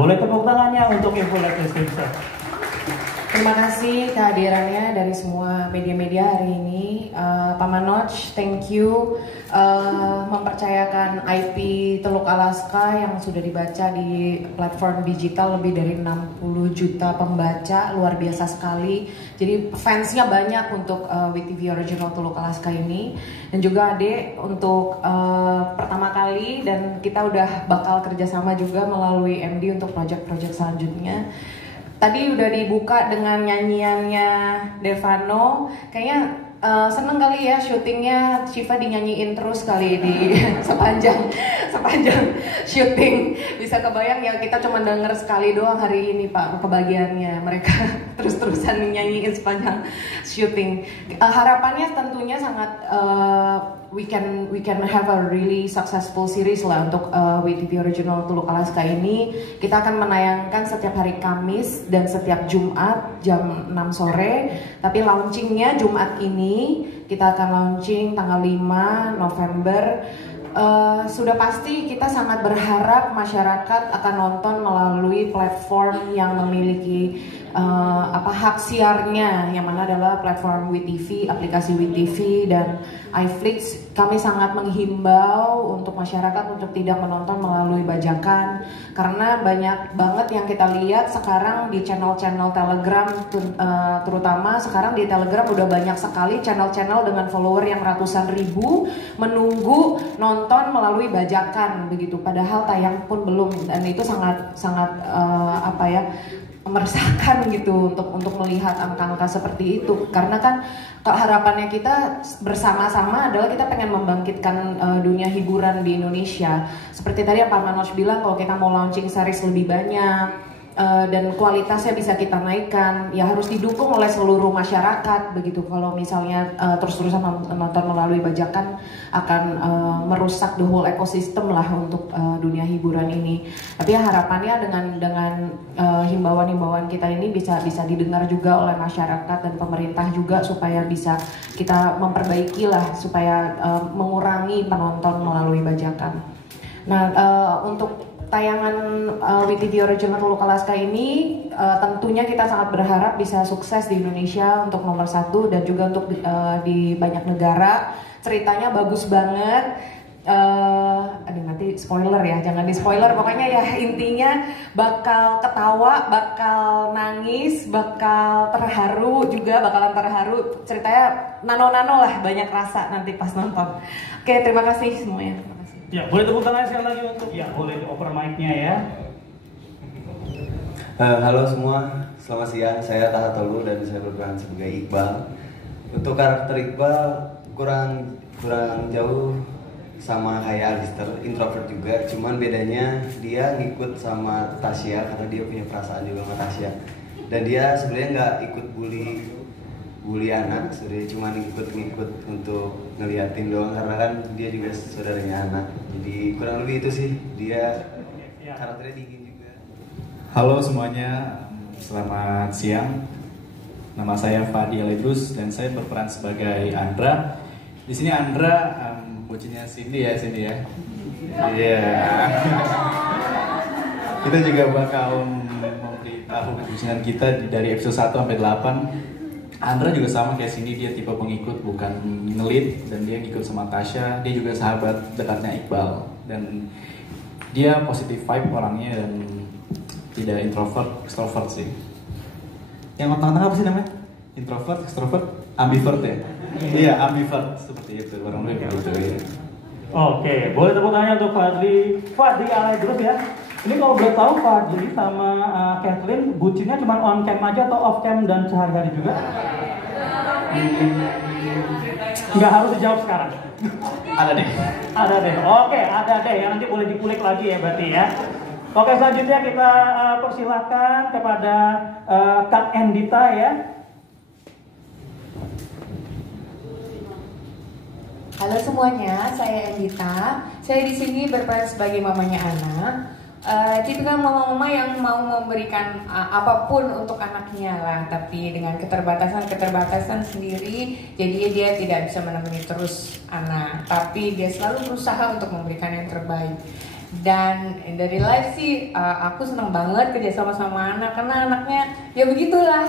Boleh tepuk tangannya untuk Ibu Leti Simpson. Terima kasih kehadirannya dari semua media-media hari ini. Pak Manoj, thank you mempercayakan IP Teluk Alaska yang sudah dibaca di platform digital lebih dari 60 juta pembaca, luar biasa sekali. Jadi fansnya banyak untuk WeTV Original Teluk Alaska ini. Dan juga Ade untuk pertama kali, dan kita udah bakal kerjasama juga melalui MD untuk project-project selanjutnya. Tadi udah dibuka dengan nyanyiannya Devano, kayaknya seneng kali ya syutingnya Shiva dinyanyiin terus kali di sepanjang syuting. Bisa kebayang ya, kita cuma denger sekali doang hari ini Pak kebagiannya, mereka terus-terusan nyanyiin sepanjang syuting. Harapannya tentunya sangat we can have a really successful series lah untuk WeTV Original Teluk Alaska ini. Kita akan menayangkan setiap hari Kamis dan setiap Jumat jam 6 sore. Tapi launchingnya Jumat ini, kita akan launching tanggal 5 November. Sudah pasti kita sangat berharap masyarakat akan nonton melalui platform yang memiliki hak siarnya, yang mana adalah platform WeTV, aplikasi WeTV dan iFlix. Kami sangat menghimbau untuk masyarakat untuk tidak menonton melalui bajakan, karena banyak banget yang kita lihat sekarang di channel-channel Telegram, terutama sekarang di Telegram udah banyak sekali channel-channel dengan follower yang ratusan ribu menunggu nonton melalui bajakan begitu, padahal tayang pun belum, dan itu sangat meresahkan gitu untuk melihat angka-angka seperti itu. Karena kan harapannya kita bersama-sama adalah kita pengen membangkitkan dunia hiburan di Indonesia. Seperti tadi yang Pak Manoj bilang, kalau kita mau launching series lebih banyak dan kualitasnya bisa kita naikkan, ya harus didukung oleh seluruh masyarakat begitu. Kalau misalnya terus-terusan nonton melalui bajakan akan merusak the whole ecosystem lah untuk dunia hiburan ini. Tapi ya harapannya dengan himbauan-himbauan kita ini bisa didengar juga oleh masyarakat dan pemerintah juga, supaya bisa kita memperbaiki lah, supaya mengurangi penonton melalui bajakan. Nah, untuk tayangan WeTV Original Teluk Alaska ini tentunya kita sangat berharap bisa sukses di Indonesia untuk nomor 1 dan juga untuk di banyak negara. Ceritanya bagus banget. Aduh, nanti spoiler ya, jangan di spoiler. Pokoknya ya intinya bakal ketawa, bakal nangis, bakal terharu juga, bakalan terharu. Ceritanya nano-nano lah, banyak rasa nanti pas nonton. Oke, terima kasih semuanya. Ya, boleh tepuk tangan sekali lagi untuk, ya boleh oper mic-nya ya. Halo semua, selamat siang. Saya Taha Tolu dan saya berperan sebagai Iqbal. Untuk karakter Iqbal kurang jauh sama kayak Alistair, introvert juga. Cuman bedanya dia ngikut sama Tasya karena dia punya perasaan juga sama Tasya. Dan dia sebenarnya nggak ikut bully anak, sebenarnya cuma ngikut untuk ngeliatin doang, karena kan dia juga saudaranya anak. Jadi kurang lebih itu sih, dia karakternya dingin juga. Halo semuanya, selamat siang. Nama saya Fadi Alidrus dan saya berperan sebagai Andra. Di sini Andra bocinya Cindy ya. Iya. Kita juga bakal memberitahu kebucinan kita dari episode 1 sampai 8. Andra juga sama kayak Cindy, dia tipe pengikut bukan ngelit, dan dia ngikut sama Tasya. Dia juga sahabat dekatnya Iqbal dan dia positive vibe orangnya dan tidak introvert, extrovert sih. Yang tengah-tengah apa sih namanya? Introvert, extrovert, ambivert ya? Iya, ambivert, seperti itu, orang lebih begitu ya. Oke, boleh tepuk tangannya untuk Fadli Alidrus ya. Ini kalau boleh tahu Fadli sama Kathleen bucinnya cuma on cam aja atau off cam dan sehari-hari juga? Nggak harus dijawab sekarang. Ada deh. Oke, ada deh. Ya, nanti boleh dikulik lagi ya berarti ya. Oke, selanjutnya kita persilahkan kepada Kak Endita ya. Halo semuanya, saya Endita. Saya di sini berperan sebagai mamanya anak. Tipikal mama-mama yang mau memberikan apapun untuk anaknya lah, tapi dengan keterbatasan sendiri, jadi dia tidak bisa menemani terus anak, tapi dia selalu berusaha untuk memberikan yang terbaik. Dan dari live sih aku seneng banget kerja sama anak, karena anaknya ya begitulah,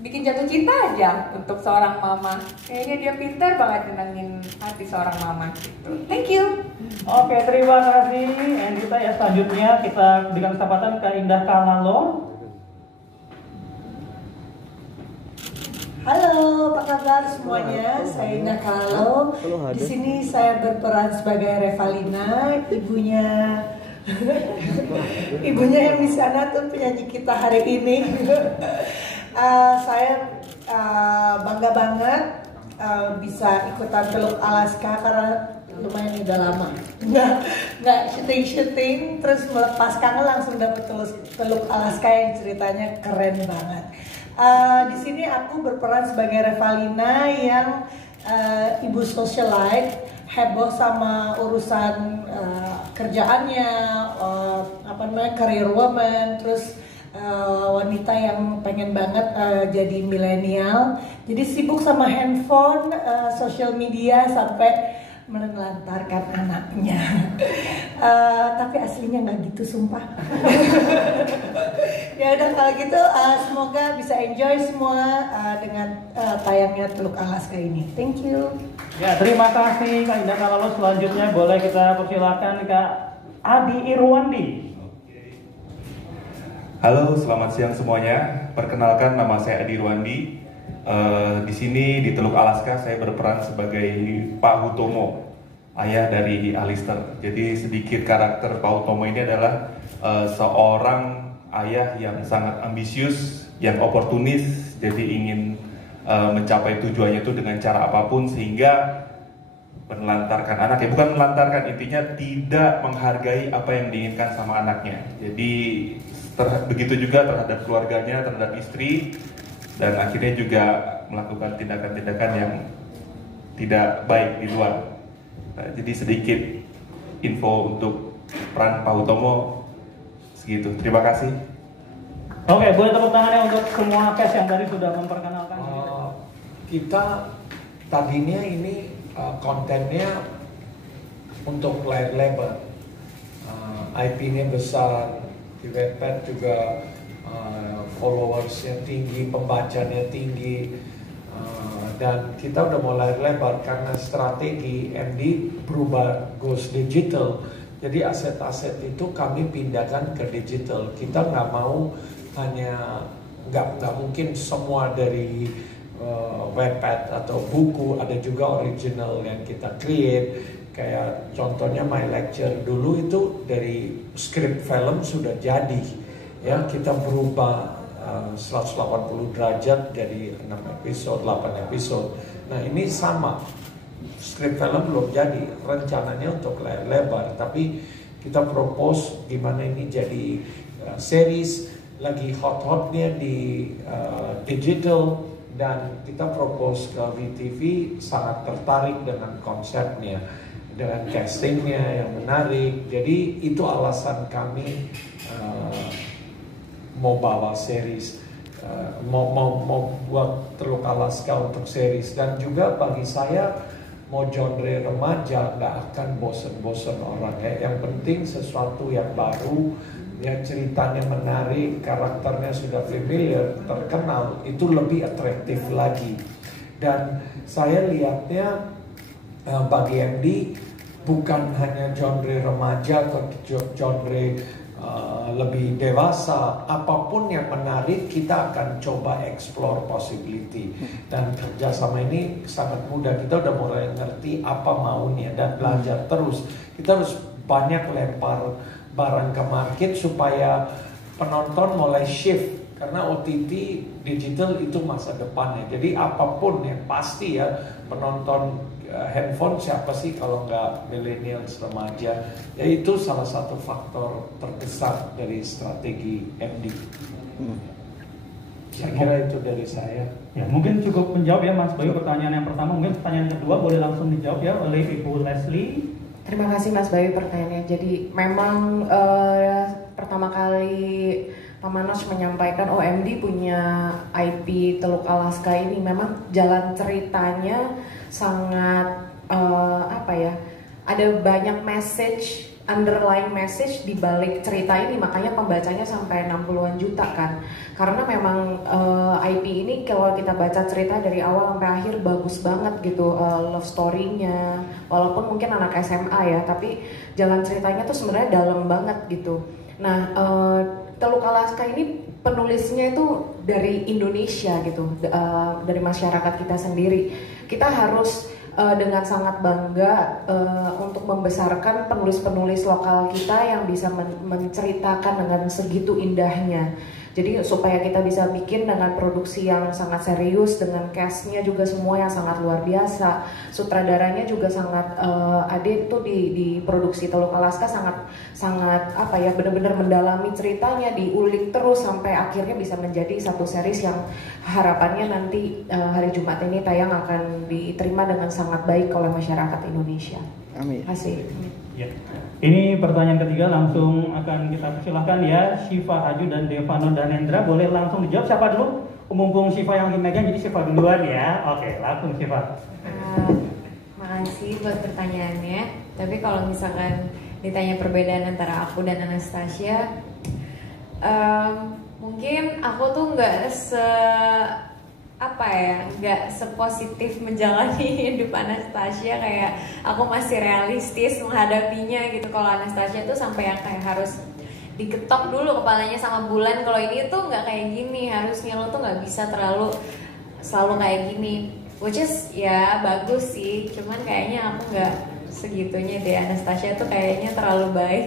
bikin jatuh cinta aja untuk seorang mama. Kayaknya dia pintar banget nenangin hati seorang mama gitu. Thank you. Oke, terima kasih Endita ya. Selanjutnya kita berikan kesempatan ke Indah Kalalo. Halo, apa kabar semuanya? Saya Indah Kalalo. Di sini saya berperan sebagai Revalina, ibunya yang di sana tuh penyanyi kita hari ini. Saya bangga banget bisa ikutan Teluk Alaska karena lumayan udah lama nggak syuting terus melepas kangen langsung dapet Teluk Alaska yang ceritanya keren banget. Di sini aku berperan sebagai Revalina yang ibu socialite, heboh sama urusan kerjaannya, career woman, terus wanita yang pengen banget jadi milenial, jadi sibuk sama handphone, social media sampai menelantarkan anaknya. Tapi aslinya nggak gitu, sumpah. Ya udah kalau gitu, semoga bisa enjoy semua dengan tayangnya Teluk Alaska ini. Thank you. Ya, terima kasih Kak Indah Kalalo. Selanjutnya boleh kita persilakan Kak Adi Irwandi. Halo, selamat siang semuanya. Perkenalkan, nama saya Adi Irwandi. Di sini di Teluk Alaska saya berperan sebagai Pak Hutomo, ayah dari Alistair. Jadi sedikit karakter Pak Hutomo ini adalah seorang ayah yang sangat ambisius, yang oportunis, jadi ingin mencapai tujuannya itu dengan cara apapun sehingga menelantarkan anak, ya bukan menelantarkan, intinya tidak menghargai apa yang diinginkan sama anaknya. Jadi begitu juga terhadap keluarganya, terhadap istri, dan akhirnya juga melakukan tindakan-tindakan yang tidak baik di luar. Nah, jadi sedikit info untuk peran Pak Hutomo segitu. Terima kasih. Oke, boleh tepuk tangannya untuk semua cast yang tadi sudah memperkenalkan. Kita tadinya ini kontennya untuk layar lebar, IP-nya besar, di Wattpad juga followersnya tinggi, pembacanya tinggi, dan kita udah mau layar lebar karena strategi MD berubah goes digital. Jadi aset-aset itu kami pindahkan ke digital. Kita nggak mau hanya nggak mungkin semua dari Wattpad atau buku, ada juga original yang kita create. Kayak contohnya My Lecture dulu itu dari skrip film sudah jadi, ya kita berubah 180 derajat dari 6 episode, 8 episode. Nah ini sama, skrip film belum jadi, rencananya untuk layar lebar, tapi kita propose gimana ini jadi series, lagi hot-hotnya di digital, dan kita propose ke VTV, sangat tertarik dengan konsepnya, dengan castingnya yang menarik. Jadi itu alasan kami mau bawa series, mau buat Teluk Alaska untuk series. Dan juga bagi saya mau genre remaja nggak akan bosen-bosen orang ya. Yang penting sesuatu yang baru, ya ceritanya menarik, karakternya sudah familiar, terkenal, itu lebih atraktif lagi. Dan saya lihatnya bagi MD bukan hanya genre remaja atau genre lebih dewasa, apapun yang menarik kita akan coba explore possibility. Dan kerjasama ini sangat mudah, kita udah mulai ngerti apa maunya dan belajar terus. Kita harus banyak lempar barang ke market supaya penonton mulai shift, karena OTT digital itu masa depannya. Jadi apapun yang pasti ya, penonton handphone siapa sih kalau nggak millennials, remaja, ya itu salah satu faktor terbesar dari strategi MD. Saya kira itu dari saya. Ya, mungkin cukup menjawab ya Mas Bayu pertanyaan yang pertama. Mungkin pertanyaan kedua boleh langsung dijawab ya oleh Ibu Leslie. Terima kasih Mas Bayu pertanyaannya. Jadi memang pertama kali Pak Manos menyampaikan OMD punya IP Teluk Alaska ini, memang jalan ceritanya sangat ada banyak message underlying message di balik cerita ini, makanya pembacanya sampai 60-an juta kan. Karena memang IP ini kalau kita baca cerita dari awal sampai akhir bagus banget gitu, love story-nya. Walaupun mungkin anak SMA ya, tapi jalan ceritanya tuh sebenarnya dalam banget gitu. Nah, Teluk Alaska ini penulisnya itu dari Indonesia gitu, dari masyarakat kita sendiri. Kita harus dengan sangat bangga untuk membesarkan penulis-penulis lokal kita yang bisa menceritakan dengan segitu indahnya. Jadi supaya kita bisa bikin dengan produksi yang sangat serius, dengan cast-nya juga semua yang sangat luar biasa, sutradaranya juga sangat Ade itu di produksi Teluk Alaska sangat apa ya, benar-benar mendalami ceritanya, diulik terus sampai akhirnya bisa menjadi satu series yang harapannya nanti hari Jumat ini tayang akan diterima dengan sangat baik oleh masyarakat Indonesia. Amin. Terima kasih. Ya. Ini pertanyaan ketiga, langsung akan kita persilahkan ya, Syifa Haju dan Devano Danendra, boleh langsung dijawab. Siapa dulu? Mumpung Syifa yang lagi megang, jadi Syifa duluan ya. Oke, langsung Syifa. Makasih buat pertanyaannya. Tapi kalau misalkan ditanya perbedaan antara aku dan Anastasia, mungkin aku tuh nggak sepositif menjalani hidup Anastasia. Kayak aku masih realistis menghadapinya gitu. Kalau Anastasia tuh sampai yang kayak harus diketok dulu kepalanya sama bulan. Kalau ini tuh nggak kayak gini, harusnya lo tuh nggak bisa selalu kayak gini. Which is ya bagus sih, cuman kayaknya aku nggak segitunya deh. Anastasia tuh kayaknya terlalu baik.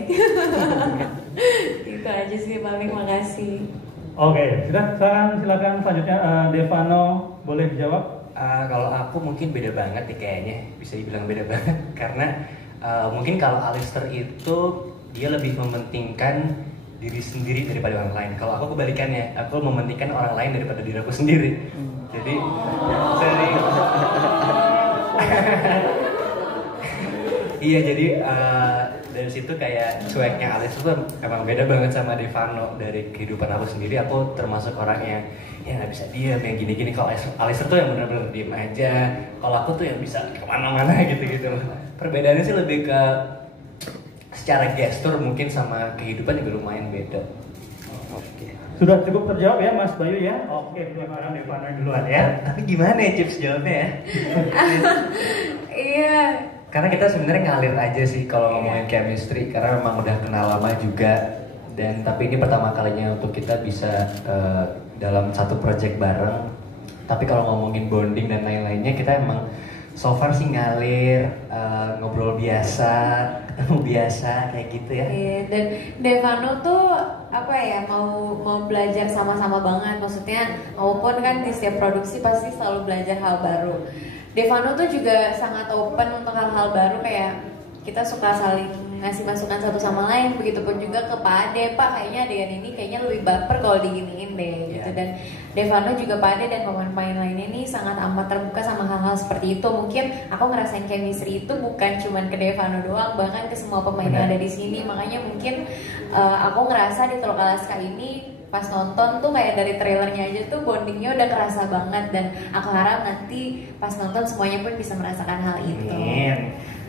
Itu aja sih paling. Makasih. Oke, silakan selanjutnya Devano, boleh dijawab? Kalau aku mungkin beda banget nih kayaknya, bisa dibilang beda banget karena mungkin kalau Alistair itu dia lebih mementingkan diri sendiri daripada orang lain. Kalau aku kebalikannya, aku mementingkan orang lain daripada diri aku sendiri. Jadi iya, jadi dari situ kayak cueknya Alistair tuh emang beda banget sama Devano. Dari kehidupan aku sendiri, aku termasuk orang yang ya nggak bisa diam, yang gini-gini. Kalau Alistair tuh yang benar-benar diem aja. Kalau aku tuh yang bisa kemana-mana gitu-gitu. Perbedaannya sih lebih ke secara gestur mungkin, sama kehidupan juga lumayan beda. Oke. Sudah cukup terjawab ya Mas Bayu ya? Oke, sekarang Devano duluan ya. Tapi gimana ya Chips jawabnya ya? Iya. Karena kita sebenarnya ngalir aja sih kalau ngomongin chemistry, karena memang udah kenal lama juga. Dan tapi ini pertama kalinya untuk kita bisa dalam satu project bareng. Tapi kalau ngomongin bonding dan lain-lainnya, kita emang so far sih ngalir, ngobrol biasa, ketemu biasa kayak gitu ya. Iya, dan Devano tuh apa ya, mau belajar sama-sama banget. Maksudnya maupun kan di setiap produksi pasti selalu belajar hal baru. Devano tuh juga sangat open untuk hal-hal baru, kayak kita suka saling ngasih masukan satu sama lain. Begitupun juga ke Pak Ade, Pak kayaknya adegan ini kayaknya lebih baper kalau diginiin deh gitu. Dan Devano juga Pak Ade dan pemain-pemain lainnya ini sangat amat terbuka sama hal-hal seperti itu. Mungkin aku ngerasain chemistry itu bukan cuman ke Devano doang, bahkan ke semua pemain yang ada di sini. Makanya mungkin aku ngerasa di Teluk Alaska ini pas nonton tuh kayak dari trailernya aja tuh bondingnya udah kerasa banget. Dan aku harap nanti pas nonton semuanya pun bisa merasakan hal itu.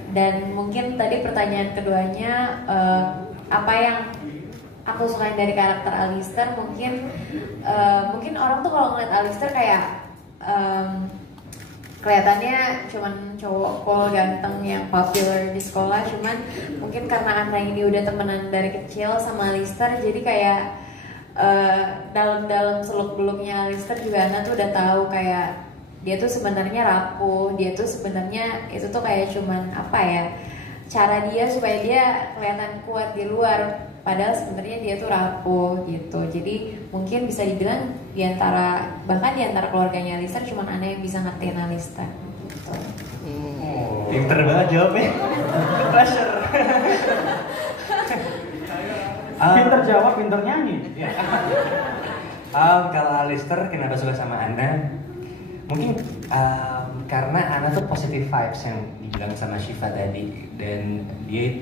Dan mungkin tadi pertanyaan keduanya, apa yang aku sukain dari karakter Alistair, mungkin orang tuh kalau ngeliat Alistair kayak kelihatannya cuman cowok cool ganteng yang popular di sekolah. Cuman mungkin karena Anna ini udah temenan dari kecil sama Alistair, jadi kayak dalam seluk-beluknya Alistair juga Anna tuh udah tahu kayak dia tuh sebenarnya rapuh, dia tuh sebenarnya itu tuh kayak cuman apa ya, cara dia supaya dia kelihatan kuat di luar, padahal sebenarnya dia tuh rapuh gitu. Jadi mungkin bisa dibilang bahkan di antara keluarganya Alistair cuman Anna yang bisa ngertiin Alistair gitu. Pinter banget jawabnya. Pressure. Pinter jawab, pinter nyanyi. Kalau Alistair kenapa suka sama Anna? Mungkin karena Anna tuh positive vibes yang dibilang sama Syifa tadi. Dan dia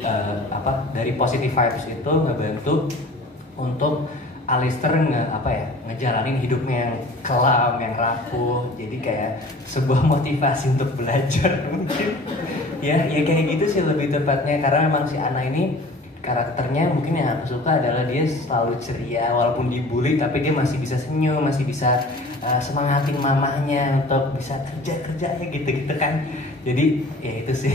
dari positive vibes itu ngebantu untuk Alistair ngejalanin hidupnya yang kelam, yang rapuh. Jadi kayak sebuah motivasi untuk belajar mungkin. ya kayak gitu sih lebih tepatnya. Karena memang si Anna ini karakternya mungkin yang aku suka adalah dia selalu ceria walaupun dibully, tapi dia masih bisa senyum, masih bisa semangatin mamahnya untuk bisa kerja ya gitu kan. Jadi ya itu sih.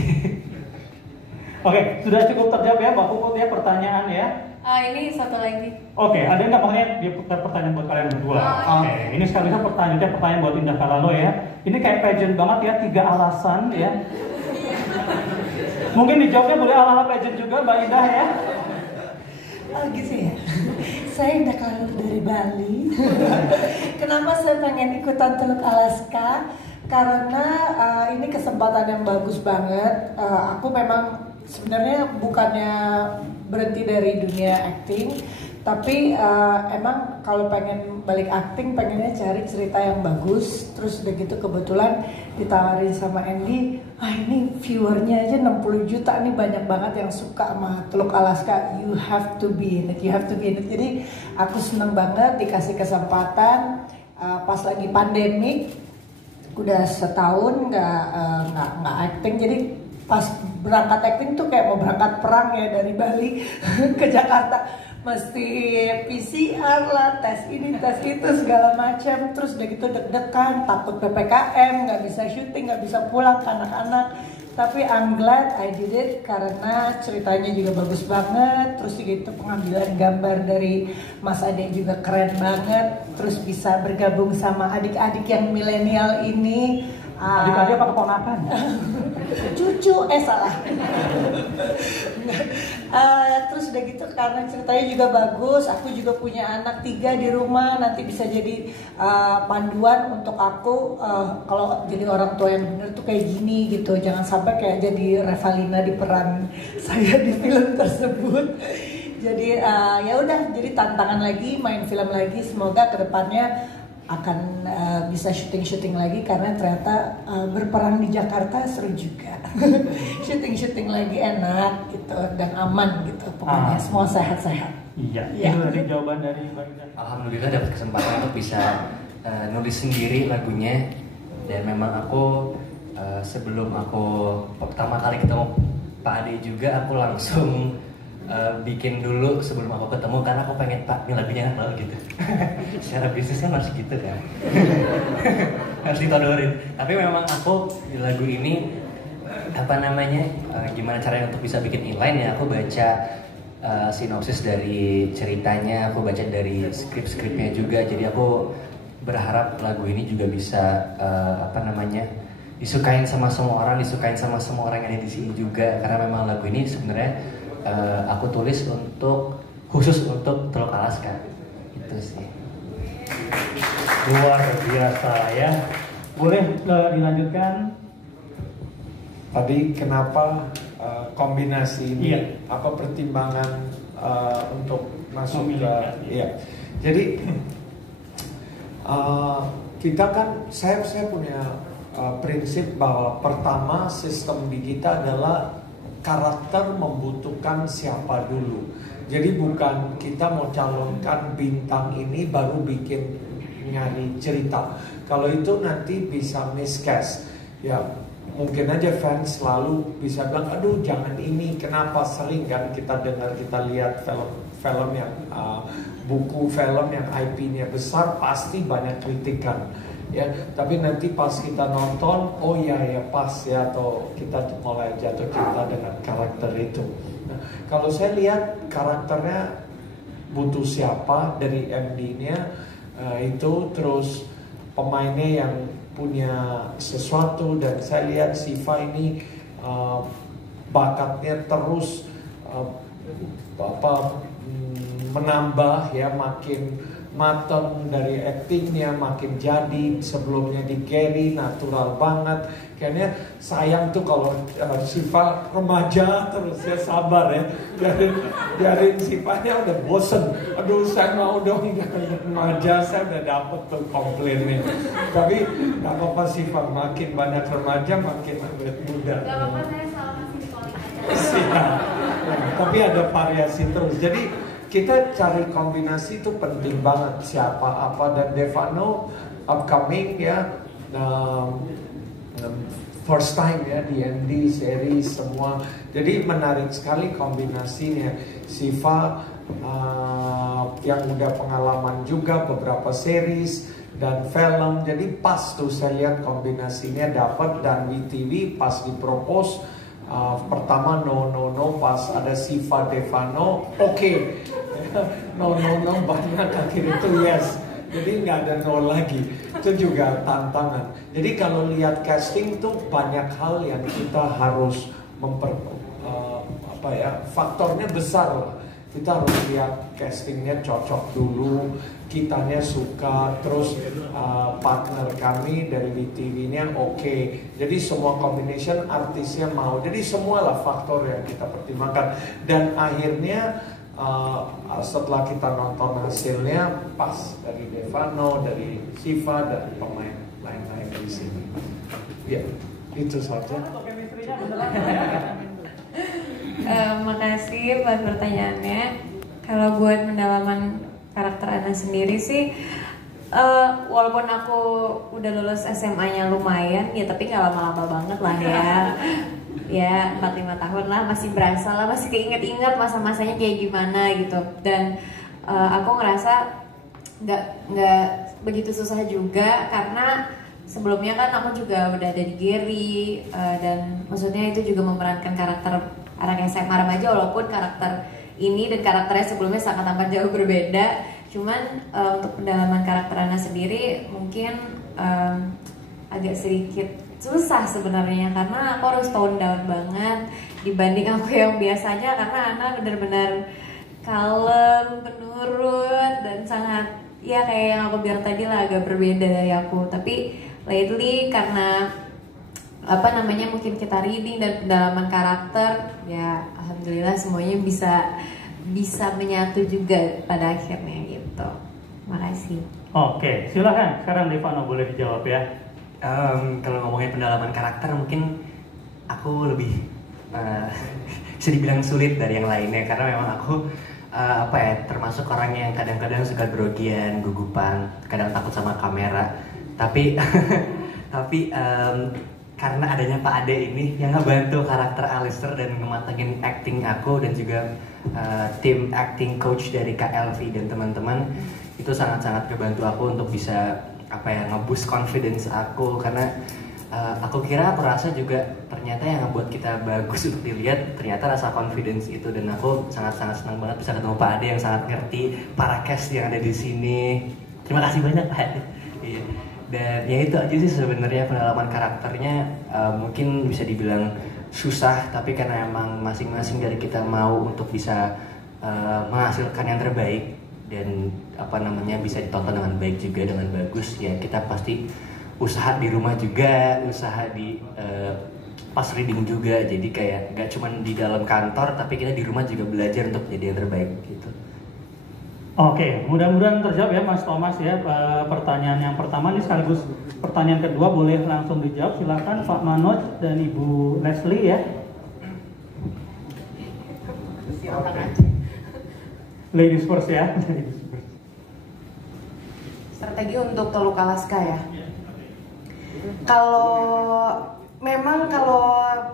Oke, sudah cukup terjawab ya Mbak Puput ya pertanyaan ya. Ini satu lagi. Oke, ada nggak makanya dia pertanyaan buat kalian berdua? Oke, ini sekaligus pertanyaan buat Indah Kalalo ya. Ini kayak pageant banget ya, 3 alasan ya. Mungkin dijawabnya boleh ala-ala pageant juga Mbak Indah ya. Oh gitu ya. Saya Indah Kalalo dari Bali. Kenapa saya pengen ikutan Teluk Alaska? Karena ini kesempatan yang bagus banget. Aku memang sebenarnya bukannya berhenti dari dunia acting, tapi emang kalau pengen balik acting pengennya cari cerita yang bagus. Terus udah gitu kebetulan ditawarin sama Andy, ini viewernya aja 60 juta nih, banyak banget yang suka sama Teluk Alaska, you have to be in it, you have to be in it. Jadi aku seneng banget dikasih kesempatan pas lagi pandemik, udah setahun nggak acting, jadi pas berangkat acting tuh kayak mau berangkat perang ya, dari Bali ke Jakarta, mesti PCR lah, tes ini tes itu segala macam, terus udah gitu deg-degan, takut PPKM, nggak bisa syuting, nggak bisa pulang ke anak-anak. Tapi I'm glad I did it karena ceritanya juga bagus banget, terus gitu pengambilan gambar dari Mas Ade juga keren banget, terus bisa bergabung sama adik-adik yang milenial ini. Adik-adik apa keponakan? Cucu, salah. Terus udah gitu karena ceritanya juga bagus, aku juga punya anak 3 di rumah, nanti bisa jadi panduan untuk aku kalau jadi orang tua yang bener tuh kayak gini gitu, jangan sampai kayak jadi Revalina di peran saya di film tersebut. Jadi ya udah, jadi tantangan lagi, main film lagi, semoga kedepannya akan bisa syuting lagi karena ternyata berperang di Jakarta seru juga. Syuting lagi enak gitu dan aman gitu, pokoknya semua sehat-sehat. Iya. Ya. Itu tadi jawaban dari Mbak Indah. Alhamdulillah dapat kesempatan untuk bisa nulis sendiri lagunya, dan memang aku sebelum aku pertama kali ketemu Pak Ade juga aku langsung bikin dulu sebelum aku ketemu, karena aku pengen Pak ini lagunya enak banget gitu. Secara bisnis kan harus gitu kan. Harus ditodorin. Tapi memang aku di lagu ini gimana caranya untuk bisa bikin inline ya, aku baca sinopsis dari ceritanya, aku baca dari skripnya juga. Jadi aku berharap lagu ini juga bisa disukain sama semua orang, disukain sama semua orang yang ada di sini juga, karena memang lagu ini sebenarnya aku tulis khusus untuk Teluk Alaska. Itu sih. Luar biasa ya. Boleh dilanjutkan? Tadi kenapa kombinasi ini? Iya. Apa pertimbangan untuk masuk ke? Iya. Jadi kita kan saya punya prinsip bahwa pertama sistem di kita adalah karakter membutuhkan siapa dulu. Jadi bukan kita mau calonkan bintang ini baru bikin nyari cerita. Kalau itu nanti bisa miscast. Ya mungkin aja fans selalu bisa bilang, aduh jangan ini, kenapa? Sering kan kita dengar, kita lihat film yang buku film yang IP-nya besar pasti banyak kritikan. Ya, tapi nanti pas kita nonton, oh ya pas ya, atau kita mulai jatuh cinta dengan karakter itu. Nah, kalau saya lihat karakternya butuh siapa dari MD-nya itu, terus pemainnya yang punya sesuatu, dan saya lihat Siva ini bakatnya terus menambah ya, makin mateng dari actingnya, makin jadi. Sebelumnya di Gary natural banget. Kayaknya sayang tuh kalau Siva remaja terus, ya sabar ya. Biarin Sivanya udah bosen. Aduh saya mau dong remaja, saya udah dapet tuh komplainnya. Tapi gak apa-apa Siva, makin banyak remaja makin muda. Gak apa-apa, saya salah masih di calling aja. Tapi ada variasi terus. Jadi kita cari kombinasi itu penting banget, siapa apa. Dan Devano upcoming ya, first time ya di MD series semua. Jadi menarik sekali kombinasinya. Siva yang udah pengalaman juga beberapa series dan film, jadi pas tuh saya lihat kombinasinya dapat. Dan WeTV pas dipropose pertama no pas ada Siva Devano oke. No banyak akhir itu yes, jadi nggak ada no lagi. Itu juga tantangan. Jadi kalau lihat casting tuh banyak hal yang kita harus faktornya besar lah. Kita harus lihat castingnya cocok dulu, kitanya suka, terus partner kami dari WeTV-nya oke. Jadi semua combination artisnya mau. Jadi semualah faktor yang kita pertimbangkan. Dan akhirnya setelah kita nonton hasilnya pas dari Devano, dari Siva dan pemain lain-lain di sini. Ya, itu saja. Makasih buat pertanyaannya. Kalau buat pendalaman karakter Ana sendiri sih, walaupun aku udah lulus SMA-nya lumayan, ya tapi nggak lama-lama banget lah ya. Ya 4-5 tahun lah, masih berasa lah, masih keinget-inget masa-masanya kayak gimana gitu. Dan aku ngerasa nggak begitu susah juga, karena sebelumnya kan aku juga udah ada di Gary, dan maksudnya itu juga memerankan karakter anak SMA remaja, walaupun karakter ini dan karakternya sebelumnya sangat amat jauh berbeda. Cuman untuk pendalaman karakter Ana sendiri mungkin agak sedikit susah sebenarnya, karena aku harus tone down banget dibanding aku yang biasanya, karena Ana benar-benar kalem, penurut, dan sangat ya kayak yang aku bilang tadi lah, agak berbeda dari aku. Tapi lately karena mungkin kita reading dan pendalaman karakter, ya alhamdulillah semuanya bisa menyatu juga pada akhirnya gitu. Makasih. Oke, silakan sekarang Devano boleh dijawab ya. Kalau ngomongin pendalaman karakter, mungkin aku lebih bisa dibilang sulit dari yang lainnya, karena memang aku termasuk orang yang kadang-kadang suka grogian, gugupan, kadang takut sama kamera. Tapi karena adanya Pak Ade ini yang ngebantu karakter Alistair dan ngematengin acting aku, dan juga tim acting coach dari Kak Elvi dan teman-teman, itu sangat-sangat ngebantu aku untuk bisa nge-boost confidence aku. Karena aku rasa juga ternyata yang ngebuat kita bagus untuk dilihat ternyata rasa confidence itu. Dan aku sangat-sangat senang banget bisa ketemu Pak Ade yang sangat ngerti para cast yang ada di sini. Terima kasih banyak Pak Ade. Iya. Dan ya itu aja sih sebenarnya pendalaman karakternya. Mungkin bisa dibilang susah, tapi karena emang masing-masing dari kita mau untuk bisa menghasilkan yang terbaik dan bisa ditonton dengan baik juga, dengan bagus, ya kita pasti usaha di rumah juga, usaha di pas reading juga. Jadi kayak nggak cuma di dalam kantor, tapi kita di rumah juga belajar untuk jadi yang terbaik gitu. Oke, mudah-mudahan terjawab ya Mas Thomas ya. Pertanyaan yang pertama ini sekaligus pertanyaan kedua, boleh langsung dijawab. Silakan Pak Manoj dan Ibu Leslie ya. Ladies first ya. Strategi untuk Teluk Alaska ya. Kalau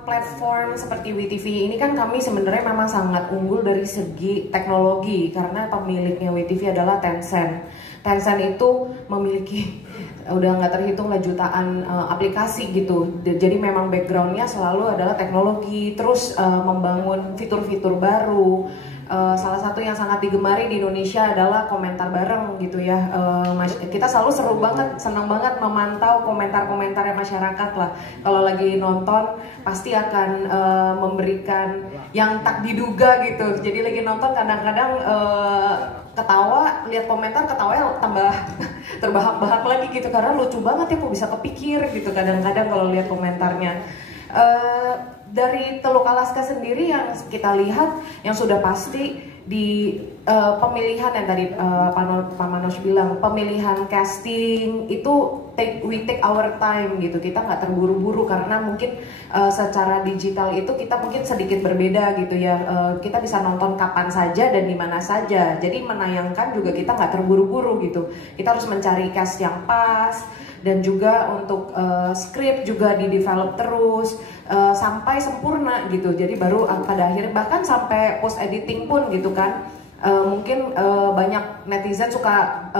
platform seperti WeTV ini kan kami sebenarnya memang sangat unggul dari segi teknologi, karena pemiliknya WeTV adalah Tencent. Tencent itu memiliki udah nggak terhitung lah jutaan aplikasi gitu. Jadi memang backgroundnya selalu adalah teknologi, terus membangun fitur-fitur baru. Salah satu yang sangat digemari di Indonesia adalah komentar bareng gitu ya. Kita selalu senang banget memantau komentar-komentarnya masyarakat lah. Kalau lagi nonton pasti akan memberikan yang tak diduga gitu. Jadi lagi nonton kadang-kadang ketawa, lihat komentar ketawanya tambah terbahak-bahak lagi gitu, karena lucu banget ya, kok bisa kepikir gitu kadang-kadang kalau lihat komentarnya. Dari Teluk Alaska sendiri yang kita lihat yang sudah pasti di pemilihan yang tadi Pak Manoj bilang, pemilihan casting itu we take our time gitu, kita nggak terburu-buru karena mungkin secara digital itu kita mungkin sedikit berbeda gitu ya, kita bisa nonton kapan saja dan di mana saja, jadi menayangkan juga kita nggak terburu-buru gitu, kita harus mencari cast yang pas dan juga untuk script juga di develop terus sampai sempurna gitu, jadi baru pada akhirnya bahkan sampai post editing pun gitu kan. Mungkin banyak netizen suka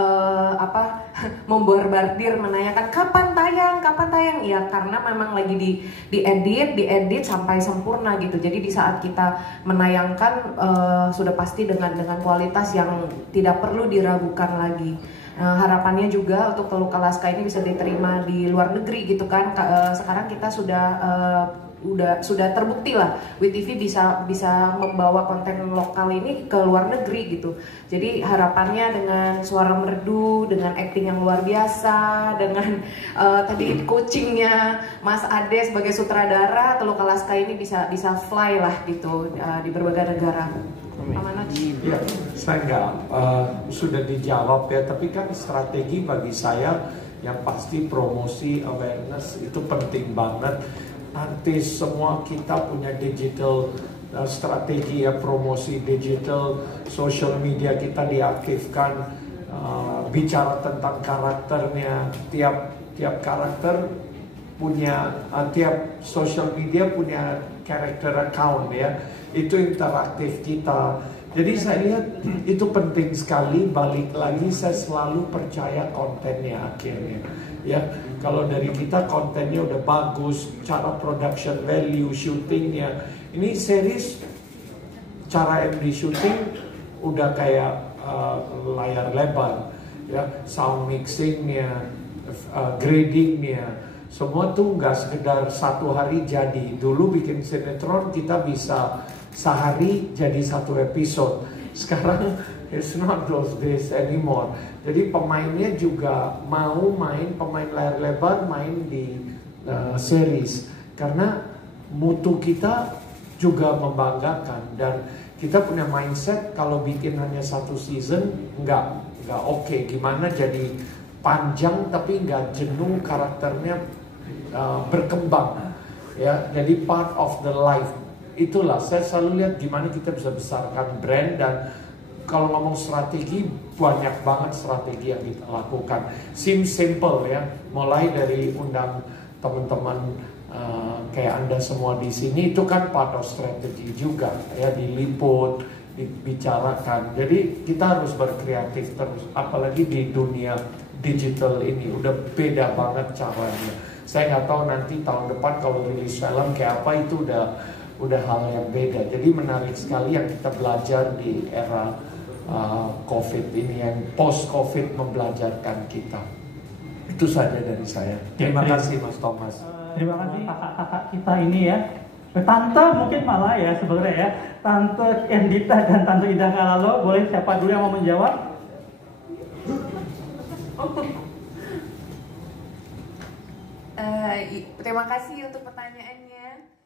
memborbardir menanyakan kapan tayang ya, karena memang lagi diedit sampai sempurna gitu, jadi di saat kita menayangkan sudah pasti dengan kualitas yang tidak perlu diragukan lagi. Harapannya juga untuk Teluk Alaska ini bisa diterima di luar negeri gitu kan. Sekarang kita sudah terbukti lah WeTV bisa membawa konten lokal ini ke luar negeri gitu. Jadi harapannya dengan suara merdu, dengan acting yang luar biasa, dengan tadi coachingnya Mas Ade sebagai sutradara, Teluk Alaska ini bisa fly lah gitu di berbagai negara. Pak Manoj? Ya, saya enggak sudah dijawab ya, tapi kan strategi bagi saya yang pasti promosi awareness itu penting banget. Nanti semua kita punya digital strategi ya, promosi digital, social media kita diaktifkan, bicara tentang karakternya, tiap karakter punya, tiap social media punya character account ya, itu interaktif kita. Jadi saya lihat itu penting sekali. Balik lagi saya selalu percaya kontennya akhirnya ya. Kalau dari kita kontennya udah bagus, cara production value, syutingnya, ini series cara MD syuting udah kayak layar lebar ya, sound mixingnya, gradingnya, semua tuh nggak sekedar satu hari jadi. Dulu bikin sinetron kita bisa sehari jadi satu episode. Sekarang it's not those days anymore. Jadi pemainnya juga mau main, pemain layar lebar main di series, karena mutu kita juga membanggakan dan kita punya mindset kalau bikin hanya satu season nggak oke. Gimana jadi panjang tapi nggak jenuh, karakternya berkembang ya, jadi part of the life. Itulah saya selalu lihat gimana kita bisa besarkan brand. Dan kalau ngomong strategi, banyak banget strategi yang kita lakukan. Simple ya, mulai dari undang teman-teman kayak Anda semua di sini, itu kan part of strategi juga ya, diliput, dibicarakan. Jadi kita harus berkreatif terus, apalagi di dunia digital ini udah beda banget caranya. Saya nggak tahu nanti tahun depan kalau rilis film kayak apa, itu udah hal yang beda. Jadi menarik sekali yang kita belajar di era COVID ini, yang post COVID membelajarkan kita. Itu saja dari saya. Terima kasih Mas Thomas. Terima kasih kakak-kakak kita ini ya. Tante mungkin malah ya sebenarnya ya. Tante Endita dan Tante Indah Kalalo, boleh siapa dulu yang mau menjawab? Terima kasih untuk pertanyaannya.